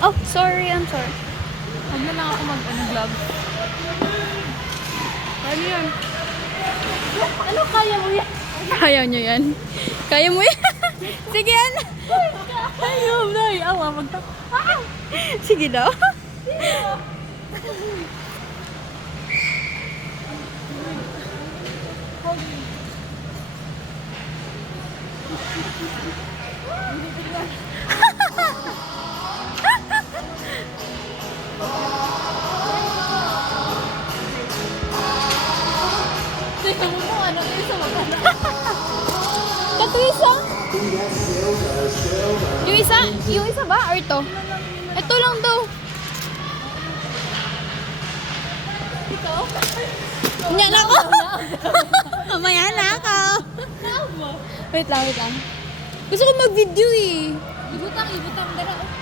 Oh, sorry. I'm sorry. Huwag na lang ako mag-vlog. Ano yan? Ano kaya mo yan? Kaya nyo yan. Kaya mo yan. Sige, ano? Ayaw na. Awa, magtap. Sige daw. Tingnan mo kung ano yung sa maganda. Katwisa? Yung isa ba? Or to? Ito lang daw. Ito? Nga na ako. Mamaya na ako. Wait lang. Gusto ko mag-video eh. Ibutang. Dara.